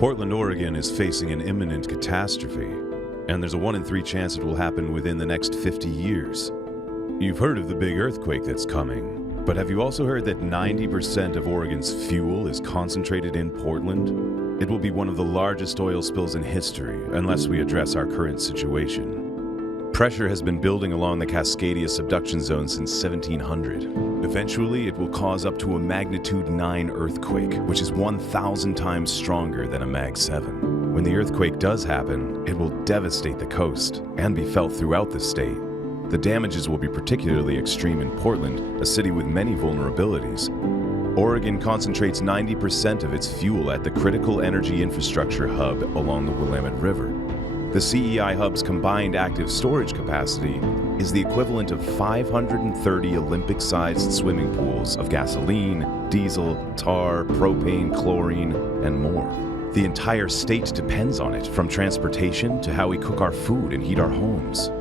Portland, Oregon is facing an imminent catastrophe, and there's a 1 in 3 chance it will happen within the next 50 years. You've heard of the big earthquake that's coming, but have you also heard that 90% of Oregon's fuel is concentrated in Portland? It will be one of the largest oil spills in history unless we address our current situation. Pressure has been building along the Cascadia Subduction Zone since 1700. Eventually, it will cause up to a magnitude 9 earthquake, which is 1,000 times stronger than a Mag 7. When the earthquake does happen, it will devastate the coast and be felt throughout the state. The damages will be particularly extreme in Portland, a city with many vulnerabilities. Oregon concentrates 90% of its fuel at the critical energy infrastructure hub along the Willamette River. The CEI hub's combined active storage capacity is the equivalent of 530 Olympic-sized swimming pools of gasoline, diesel, tar, propane, chlorine, and more. The entire state depends on it, from transportation to how we cook our food and heat our homes.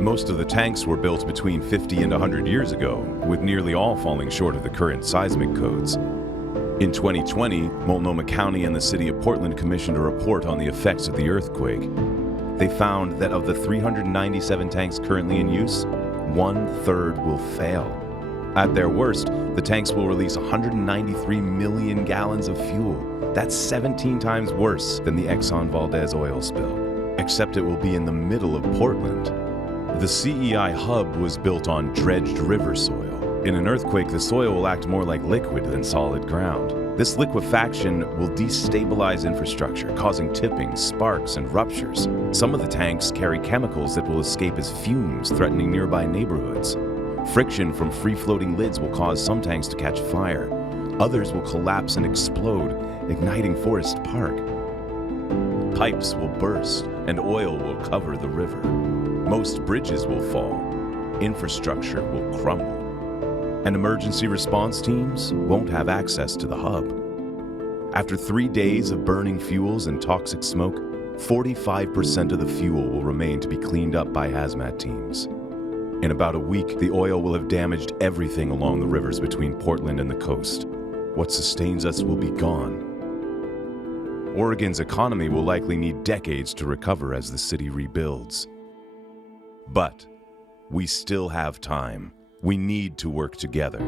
Most of the tanks were built between 50 and 100 years ago, with nearly all falling short of the current seismic codes. In 2020, Multnomah County and the city of Portland commissioned a report on the effects of the earthquake. They found that of the 397 tanks currently in use, 1/3 will fail. At their worst, the tanks will release 193 million gallons of fuel. That's 17 times worse than the Exxon Valdez oil spill, except it will be in the middle of Portland. The CEI hub was built on dredged river soil. In an earthquake, the soil will act more like liquid than solid ground. This liquefaction will destabilize infrastructure, causing tipping, sparks, and ruptures. Some of the tanks carry chemicals that will escape as fumes, threatening nearby neighborhoods. Friction from free-floating lids will cause some tanks to catch fire. Others will collapse and explode, igniting Forest Park. Pipes will burst, and oil will cover the river. Most bridges will fall. Infrastructure will crumble. And emergency response teams won't have access to the hub. After 3 days of burning fuels and toxic smoke, 45% of the fuel will remain to be cleaned up by hazmat teams. In about a week, the oil will have damaged everything along the rivers between Portland and the coast. What sustains us will be gone. Oregon's economy will likely need decades to recover as the city rebuilds. But we still have time. We need to work together.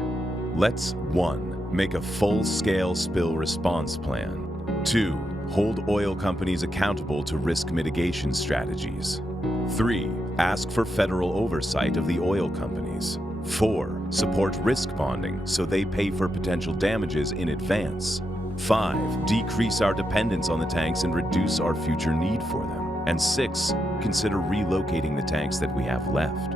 Let's 1. Make a full-scale spill response plan. 2. Hold oil companies accountable to risk mitigation strategies. 3. Ask for federal oversight of the oil companies. 4. Support risk bonding so they pay for potential damages in advance. 5. Decrease our dependence on the tanks and reduce our future need for them. And 6. Consider relocating the tanks that we have left.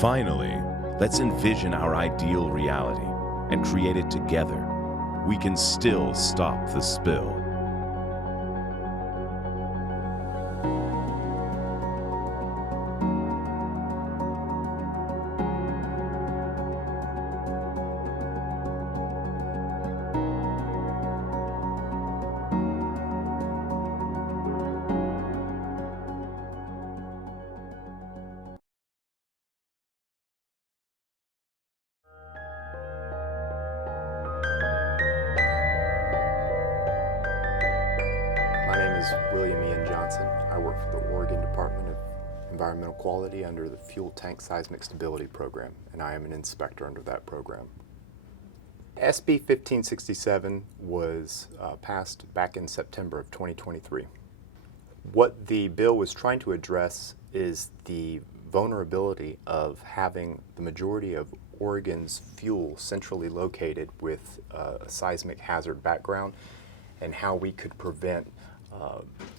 Finally, let's envision our ideal reality and create it together. We can still stop the spill. My name is William Ian Johnson. I work for the Oregon Department of Environmental Quality under the Fuel Tank Seismic Stability Program, and I am an inspector under that program. SB 1567 was passed back in September of 2023. What the bill was trying to address is the vulnerability of having the majority of Oregon's fuel centrally located with a seismic hazard background, and how we could prevent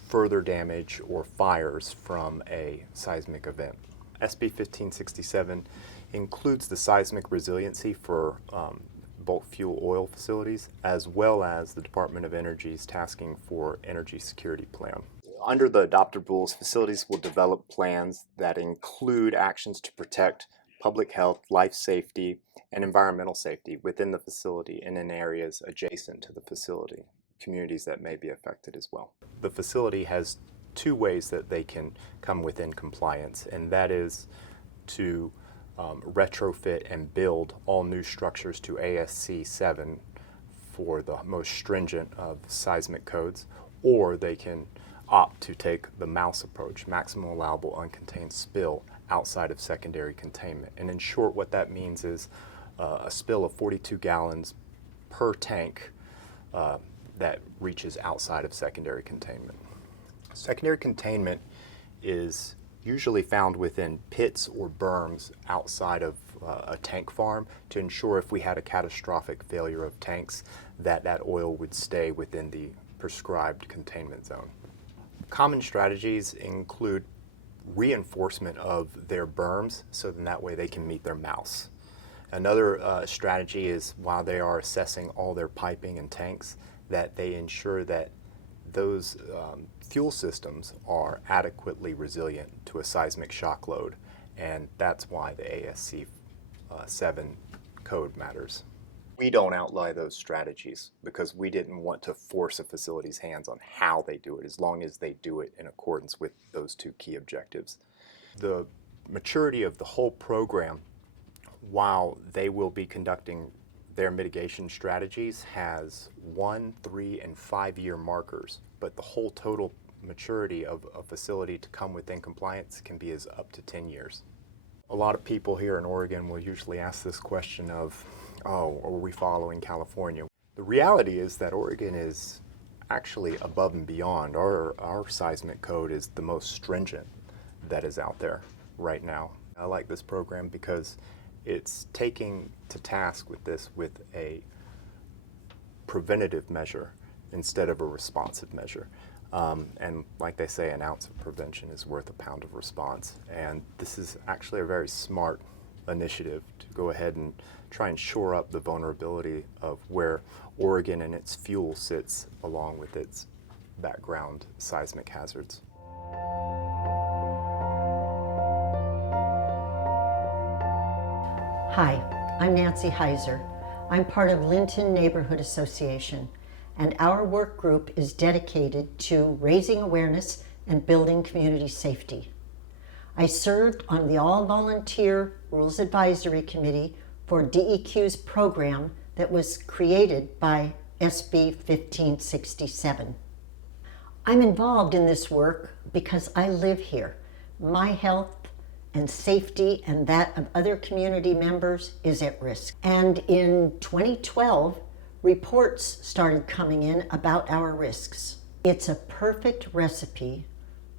further damage or fires from a seismic event. SB 1567 includes the seismic resiliency for bulk fuel oil facilities, as well as the Department of Energy's tasking for energy security plan. Under the adopted rules, facilities will develop plans that include actions to protect public health, life safety, and environmental safety within the facility and in areas adjacent to the facility, communities that may be affected as well. The facility has 2 ways that they can come within compliance, and that is to retrofit and build all new structures to ASC 7 for the most stringent of seismic codes, or they can opt to take the mouse approach, maximum allowable uncontained spill outside of secondary containment. And in short, what that means is a spill of 42 gallons per tank that reaches outside of secondary containment. Secondary containment is usually found within pits or berms outside of a tank farm to ensure if we had a catastrophic failure of tanks that that oil would stay within the prescribed containment zone. Common strategies include reinforcement of their berms so then that way they can meet their mouse. Another strategy is while they are assessing all their piping and tanks that they ensure that those fuel systems are adequately resilient to a seismic shock load, and that's why the ASC 7 code matters. We don't outline those strategies because we didn't want to force a facility's hands on how they do it, as long as they do it in accordance with those two key objectives. The maturity of the whole program, while they will be conducting their mitigation strategies, has 1, 3, and 5-year markers, but the whole total maturity of a facility to come within compliance can be as up to 10 years. A lot of people here in Oregon will usually ask this question of, oh, are we following California? The reality is that Oregon is actually above and beyond. Our seismic code is the most stringent that is out there right now. I like this program because it's taking to task with this with a preventative measure instead of a responsive measure. And like they say, an ounce of prevention is worth a pound of response. And this is actually a very smart initiative to go ahead and try and shore up the vulnerability of where Oregon and its fuel sits along with its background seismic hazards. Hi, I'm Nancy Heiser. I'm part of Linnton Neighborhood Association, and our work group is dedicated to raising awareness and building community safety. I served on the all-volunteer Rules Advisory Committee for DEQ's program that was created by SB 1567. I'm involved in this work because I live here. My health and safety and that of other community members is at risk. And in 2012, reports started coming in about our risks. It's a perfect recipe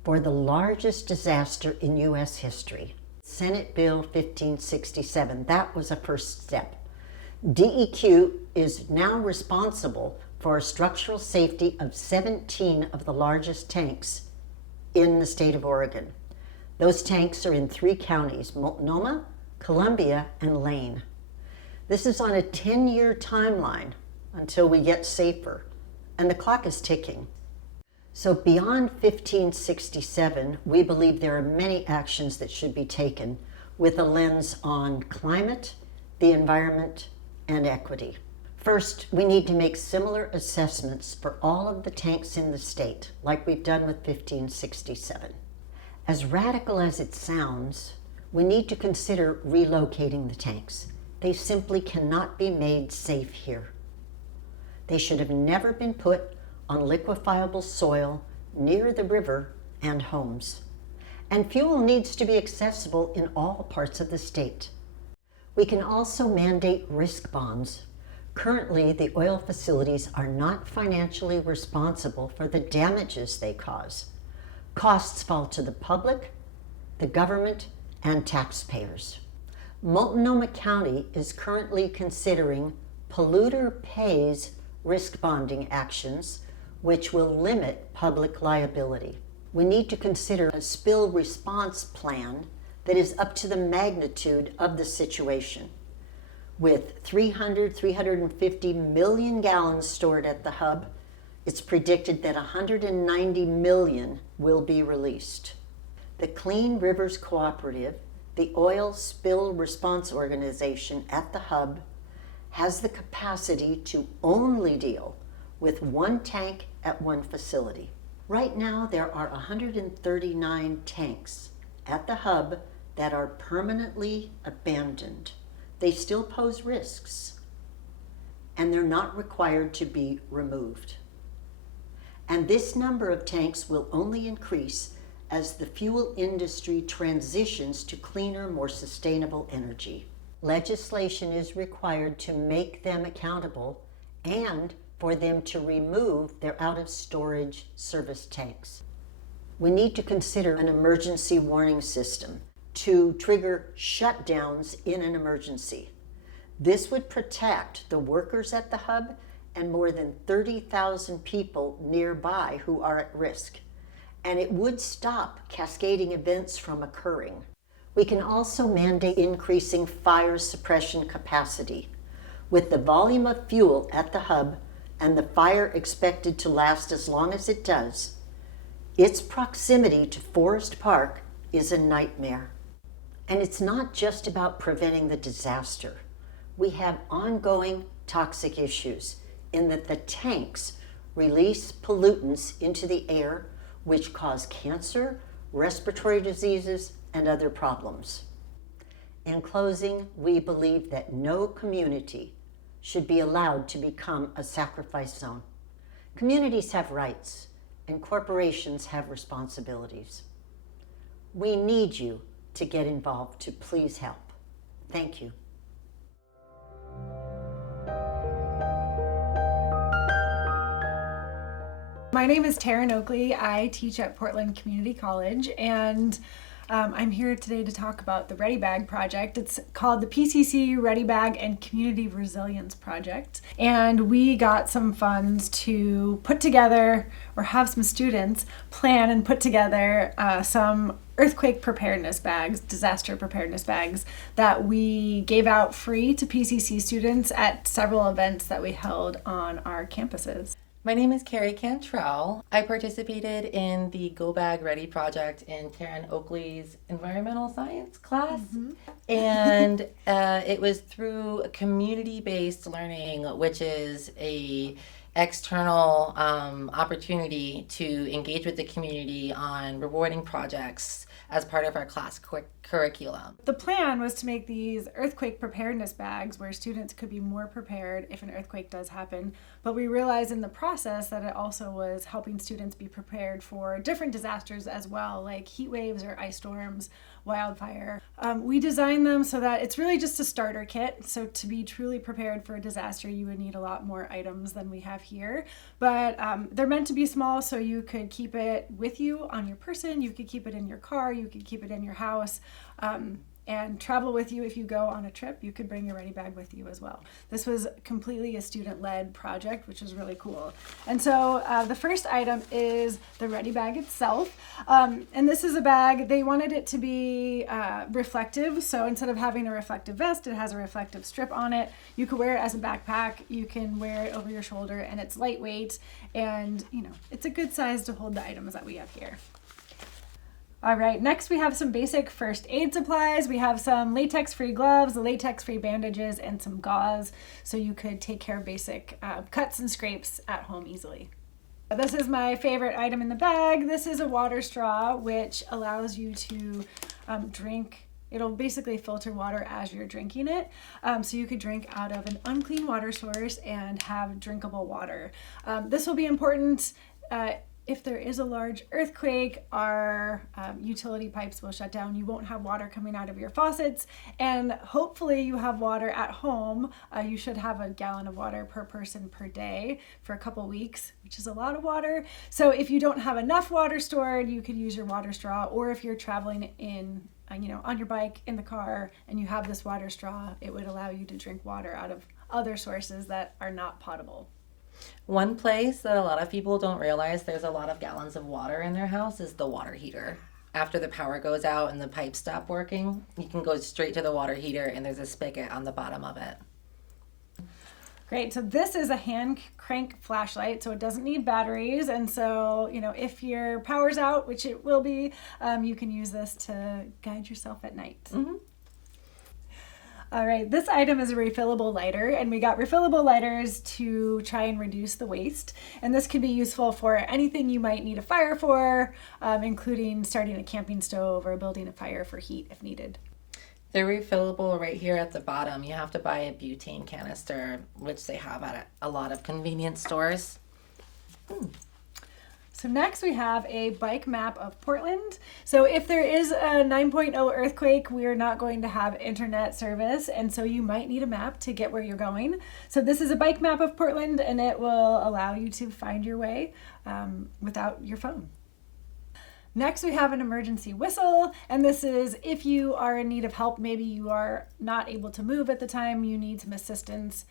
for the largest disaster in U.S. history. Senate Bill 1567, that was a first step. DEQ is now responsible for structural safety of 17 of the largest tanks in the state of Oregon. Those tanks are in 3 counties, Multnomah, Columbia, and Lane. This is on a 10-year timeline until we get safer, and the clock is ticking. So beyond 1567, we believe there are many actions that should be taken with a lens on climate, the environment, and equity. First, we need to make similar assessments for all of the tanks in the state, like we've done with 1567. As radical as it sounds, we need to consider relocating the tanks. They simply cannot be made safe here. They should have never been put on liquefiable soil near the river and homes. And fuel needs to be accessible in all parts of the state. We can also mandate risk bonds. Currently, the oil facilities are not financially responsible for the damages they cause. Costs fall to the public, the government, and taxpayers. Multnomah County is currently considering polluter pays risk bonding actions, which will limit public liability. We need to consider a spill response plan that is up to the magnitude of the situation. With 350 million gallons stored at the hub, it's predicted that 190 million will be released. The Clean Rivers Cooperative, the oil spill response organization at the hub, has the capacity to only deal with 1 tank at 1 facility. Right now, there are 139 tanks at the hub that are permanently abandoned. They still pose risks, and they're not required to be removed. And this number of tanks will only increase as the fuel industry transitions to cleaner, more sustainable energy. Legislation is required to make them accountable and for them to remove their out-of-storage service tanks. We need to consider an emergency warning system to trigger shutdowns in an emergency. This would protect the workers at the hub and more than 30,000 people nearby who are at risk. And it would stop cascading events from occurring. We can also mandate increasing fire suppression capacity. With the volume of fuel at the hub and the fire expected to last as long as it does, its proximity to Forest Park is a nightmare. And it's not just about preventing the disaster. We have ongoing toxic issues in that the tanks release pollutants into the air which cause cancer, respiratory diseases, and other problems. In closing, we believe that no community should be allowed to become a sacrifice zone. Communities have rights, and corporations have responsibilities. We need you to get involved to please help. Thank you. My name is Taryn Oakley. I teach at Portland Community College, and I'm here today to talk about the Ready Bag project. It's called the PCC Ready Bag and Community Resilience Project. And we got some funds to put together, or have some students plan and put together some earthquake preparedness bags, disaster preparedness bags, that we gave out free to PCC students at several events that we held on our campuses. My name is Carrie Cantrell. I participated in the Go Bag Ready project in Taryn Oakley's environmental science class. And it was through community-based learning, which is a external opportunity to engage with the community on rewarding projects as part of our class curriculum. The plan was to make these earthquake preparedness bags where students could be more prepared if an earthquake does happen, but we realized in the process that it also was helping students be prepared for different disasters as well, like heat waves or ice storms, wildfire. We designed them so that it's really just a starter kit. So to be truly prepared for a disaster, you would need a lot more items than we have here. But they're meant to be small, so you could keep it with you on your person, you could keep it in your car, you could keep it in your house, and travel with you if you go on a trip. You could bring your Ready Bag with you as well. This was completely a student-led project, which is really cool. And so the first item is the Ready Bag itself. And this is a bag, they wanted it to be reflective. So instead of having a reflective vest, it has a reflective strip on it. You could wear it as a backpack. You can wear it over your shoulder, and it's lightweight. And, you know, it's a good size to hold the items that we have here. All right, next we have some basic first aid supplies. We have some latex-free gloves, latex-free bandages, and some gauze, so you could take care of basic cuts and scrapes at home easily. This is my favorite item in the bag. This is a water straw, which allows you to drink. It'll basically filter water as you're drinking it, so you could drink out of an unclean water source and have drinkable water. This will be important if there is a large earthquake. Our utility pipes will shut down. You won't have water coming out of your faucets, and hopefully you have water at home. You should have a gallon of water per person per day for a couple weeks, which is a lot of water. So if you don't have enough water stored, you could use your water straw, or if you're traveling in on your bike, in the car, and you have this water straw, it would allow you to drink water out of other sources that are not potable. One place that a lot of people don't realize there's a lot of gallons of water in their house is the water heater. After the power goes out and the pipes stop working, you can go straight to the water heater, and there's a spigot on the bottom of it. Great, so this is a hand crank flashlight, so it doesn't need batteries, and so, if your power's out, which it will be, you can use this to guide yourself at night. Mm-hmm. All right, this item is a refillable lighter, and we got refillable lighters to try and reduce the waste. And this can be useful for anything you might need a fire for, including starting a camping stove or building a fire for heat if needed. They're refillable right here at the bottom. You have to buy a butane canister, which they have at a lot of convenience stores. So next we have a bike map of Portland. So if there is a 9.0 earthquake, we are not going to have internet service, and so you might need a map to get where you're going. So this is a bike map of Portland, and it will allow you to find your way without your phone. Next, we have an emergency whistle, and this is if you are in need of help, maybe you are not able to move at the time, you need some assistance.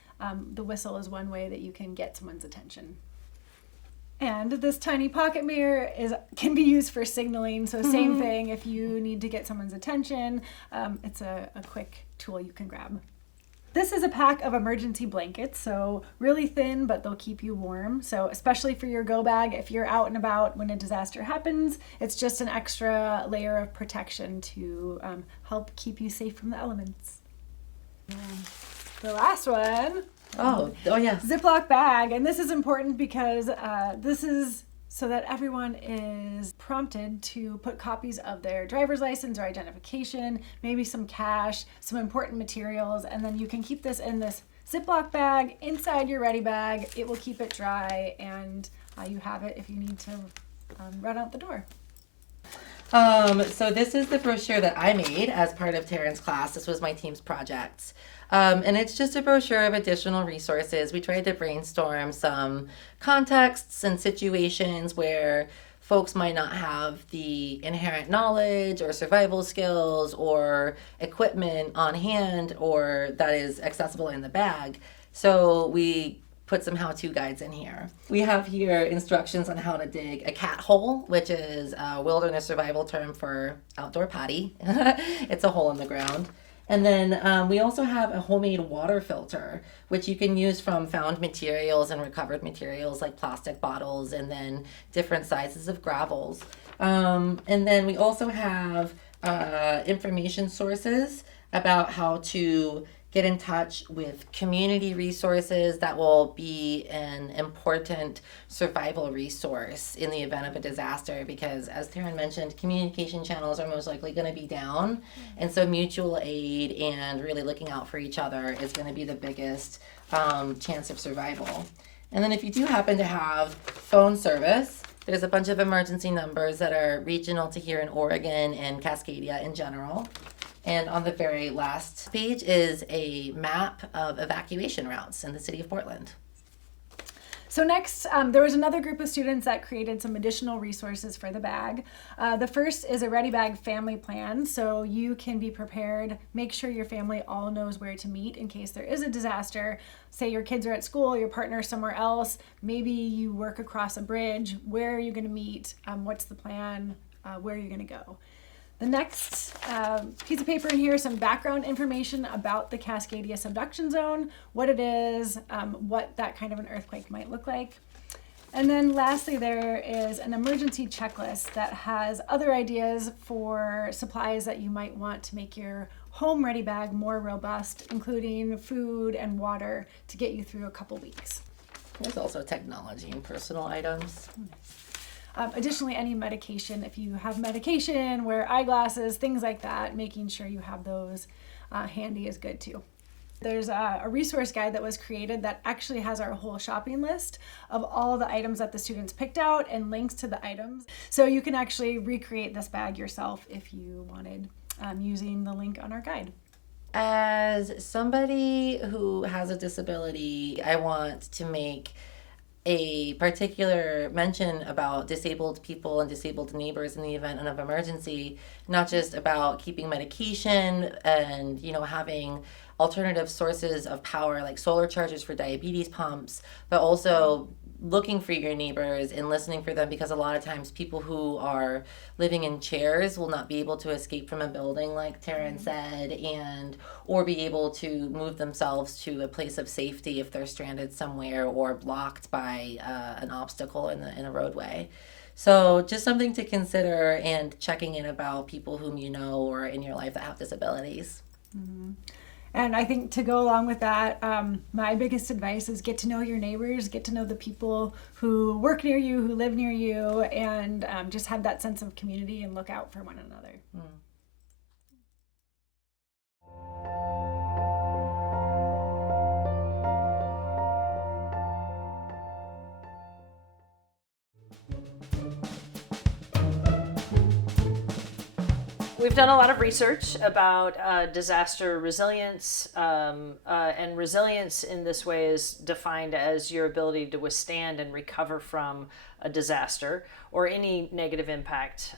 The whistle is one way that you can get someone's attention. And this tiny pocket mirror can be used for signaling, so same thing, if you need to get someone's attention, it's a quick tool you can grab. This is a pack of emergency blankets, so really thin, but they'll keep you warm. So especially for your go bag, if you're out and about when a disaster happens, it's just an extra layer of protection to help keep you safe from the elements. The last one. Oh yeah. Ziploc bag, and this is important because this is so that everyone is prompted to put copies of their driver's license or identification, maybe some cash, some important materials, and then you can keep this in this Ziploc bag inside your ready bag. It will keep it dry, and you have it if you need to run out the door. So this is the brochure that I made as part of Taryn's class. This was my team's project. And it's just a brochure of additional resources. We tried to brainstorm some contexts and situations where folks might not have the inherent knowledge or survival skills or equipment on hand or that is accessible in the bag. So we put some how-to guides in here. We have here instructions on how to dig a cat hole, which is a wilderness survival term for outdoor potty. It's a hole in the ground. And then we also have a homemade water filter, which you can use from found materials and recovered materials like plastic bottles and then different sizes of gravels. And then we also have information sources about how to get in touch with community resources that will be an important survival resource in the event of a disaster, because as Taryn mentioned, communication channels are most likely going to be down, and so mutual aid and really looking out for each other is going to be the biggest chance of survival. And then if you do happen to have phone service, there's a bunch of emergency numbers that are regional to here in Oregon and Cascadia in general. And on the very last page is a map of evacuation routes in the city of Portland. So next, there was another group of students that created some additional resources for the bag. The first is a Ready Bag family plan, so you can be prepared. Make sure your family all knows where to meet in case there is a disaster. Say your kids are at school, your partner's somewhere else, maybe you work across a bridge. Where are you going to meet? What's the plan? Where are you going to go? The next piece of paper in here is some background information about the Cascadia Subduction Zone, what it is, what that kind of an earthquake might look like. And then lastly, there is an emergency checklist that has other ideas for supplies that you might want to make your home ready bag more robust, including food and water to get you through a couple weeks. There's also technology and personal items. Additionally, any medication, if you have medication, wear eyeglasses, things like that, making sure you have those handy is good too. There's a resource guide that was created that actually has our whole shopping list of all the items that the students picked out and links to the items. So you can actually recreate this bag yourself if you wanted, using the link on our guide. As somebody who has a disability, I want to make a particular mention about disabled people and disabled neighbors in the event of emergency, not just about keeping medication and, having alternative sources of power like solar chargers for diabetes pumps, but also looking for your neighbors and listening for them, because a lot of times people who are living in chairs will not be able to escape from a building, like Taryn said, or be able to move themselves to a place of safety if they're stranded somewhere or blocked by an obstacle in a roadway. So just something to consider, and checking in about people whom you know or in your life that have disabilities. Mm-hmm. And I think to go along with that, my biggest advice is get to know your neighbors, get to know the people who work near you, who live near you, and just have that sense of community and look out for one another. We've done a lot of research about disaster resilience, and resilience in this way is defined as your ability to withstand and recover from a disaster or any negative impact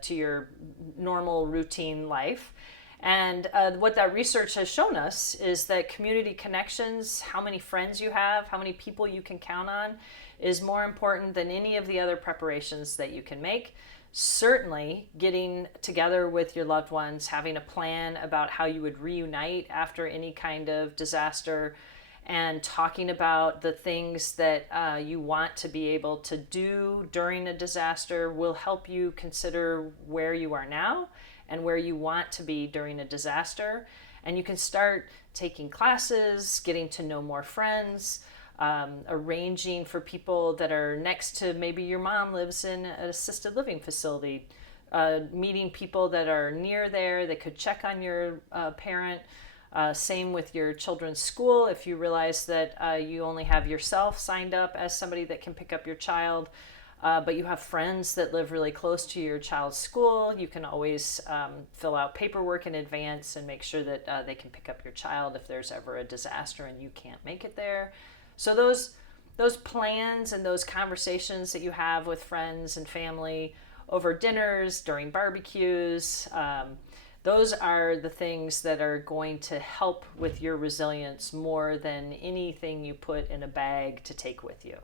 to your normal routine life. And what that research has shown us is that community connections, how many friends you have, how many people you can count on, is more important than any of the other preparations that you can make. Certainly, getting together with your loved ones, having a plan about how you would reunite after any kind of disaster, and talking about the things that you want to be able to do during a disaster will help you consider where you are now and where you want to be during a disaster. And you can start taking classes, getting to know more friends, arranging for people that are next to, maybe your mom lives in an assisted living facility, meeting people that are near there that could check on your parent. Same with your children's school. If you realize that you only have yourself signed up as somebody that can pick up your child, but you have friends that live really close to your child's school, you can always fill out paperwork in advance and make sure that they can pick up your child if there's ever a disaster and you can't make it there. So those plans and those conversations that you have with friends and family over dinners, during barbecues, those are the things that are going to help with your resilience more than anything you put in a bag to take with you.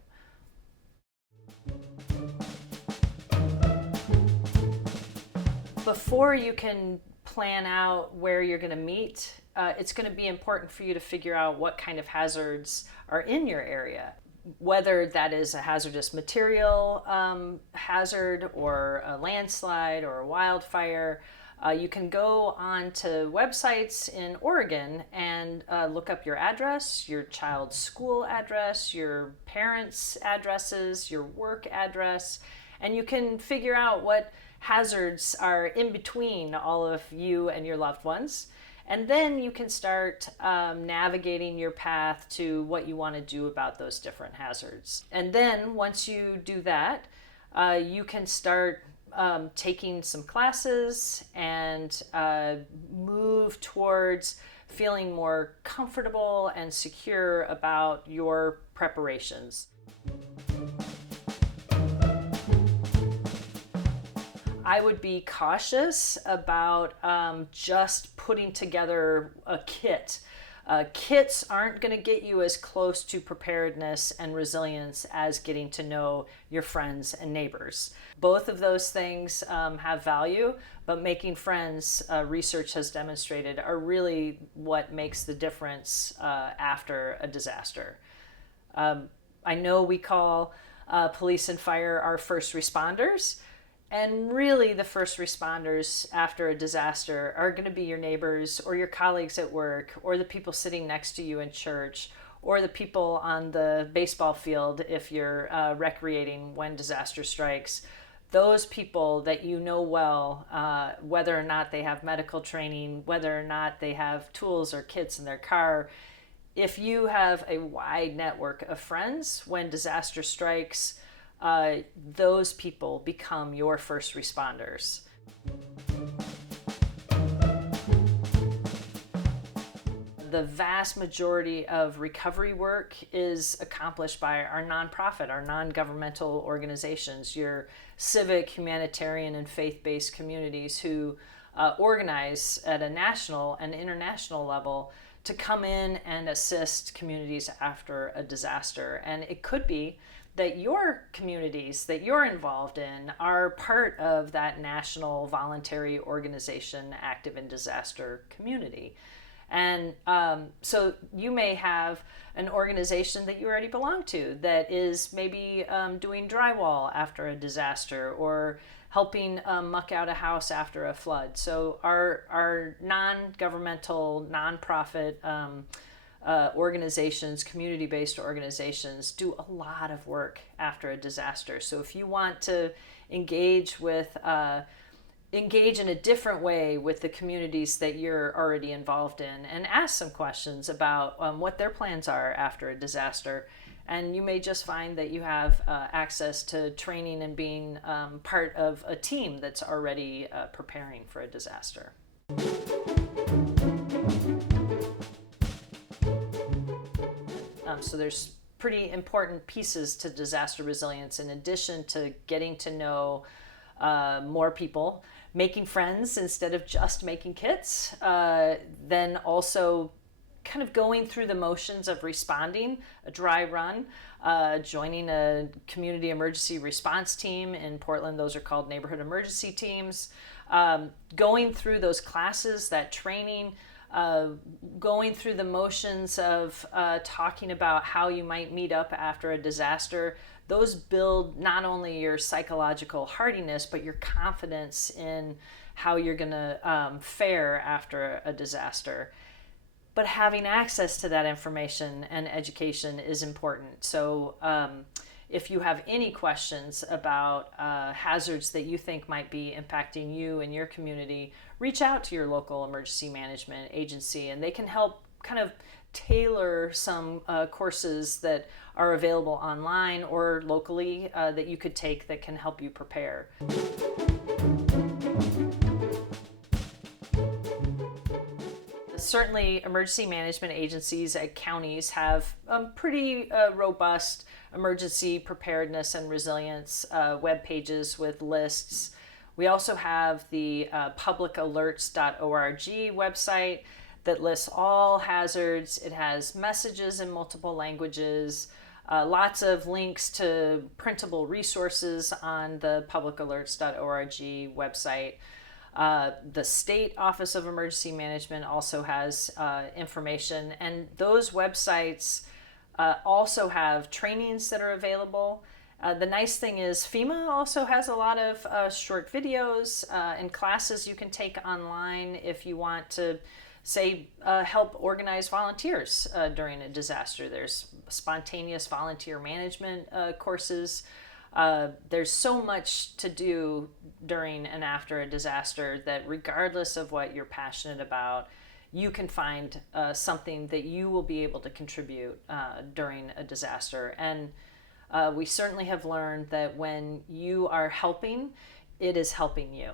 Before you can plan out where you're going to meet, it's going to be important for you to figure out what kind of hazards are in your area, whether that is a hazardous material hazard or a landslide or a wildfire. You can go on to websites in Oregon and look up your address, your child's school address, your parents' addresses, your work address, and you can figure out what hazards are in between all of you and your loved ones. And then you can start navigating your path to what you want to do about those different hazards. And then once you do that, you can start taking some classes and move towards feeling more comfortable and secure about your preparations. I would be cautious about just putting together a kit. Kits aren't going to get you as close to preparedness and resilience as getting to know your friends and neighbors. Both of those things have value, but making friends, research has demonstrated, are really what makes the difference after a disaster. I know we call police and fire our first responders. And really, the first responders after a disaster are going to be your neighbors or your colleagues at work or the people sitting next to you in church or the people on the baseball field if you're recreating when disaster strikes. Those people that you know well, whether or not they have medical training, whether or not they have tools or kits in their car, if you have a wide network of friends when disaster strikes, those people become your first responders. The vast majority of recovery work is accomplished by our nonprofit, our non-governmental organizations, your civic, humanitarian, and faith-based communities who organize at a national and international level to come in and assist communities after a disaster. And it could be that your communities that you're involved in are part of that national voluntary organization active in disaster community. And so you may have an organization that you already belong to that is maybe doing drywall after a disaster or helping muck out a house after a flood. So our non-governmental, nonprofit organizations, community-based organizations, do a lot of work after a disaster. So if you want to engage in a different way with the communities that you're already involved in and ask some questions about what their plans are after a disaster, And you may just find that you have access to training and being part of a team that's already preparing for a disaster. So there's pretty important pieces to disaster resilience in addition to getting to know more people, making friends instead of just making kits, then also kind of going through the motions of responding, a dry run, joining a community emergency response team. In Portland, those are called neighborhood emergency teams. Going through those classes, that training, going through the motions of talking about how you might meet up after a disaster. Those build not only your psychological hardiness, but your confidence in how you're going to fare after a disaster. But having access to that information and education is important. So if you have any questions about hazards that you think might be impacting you and your community, reach out to your local emergency management agency, and they can help kind of tailor some courses that are available online or locally that you could take that can help you prepare. Certainly, emergency management agencies at counties have pretty robust emergency preparedness and resilience web pages with lists. We also have the publicalerts.org website that lists all hazards. It has messages in multiple languages, lots of links to printable resources on the publicalerts.org website. The State Office of Emergency Management also has information, and those websites also have trainings that are available. The nice thing is FEMA also has a lot of short videos and classes you can take online if you want to, say, help organize volunteers during a disaster. There's spontaneous volunteer management courses. There's so much to do during and after a disaster that regardless of what you're passionate about, you can find something that you will be able to contribute during a disaster. And we certainly have learned that when you are helping, it is helping you.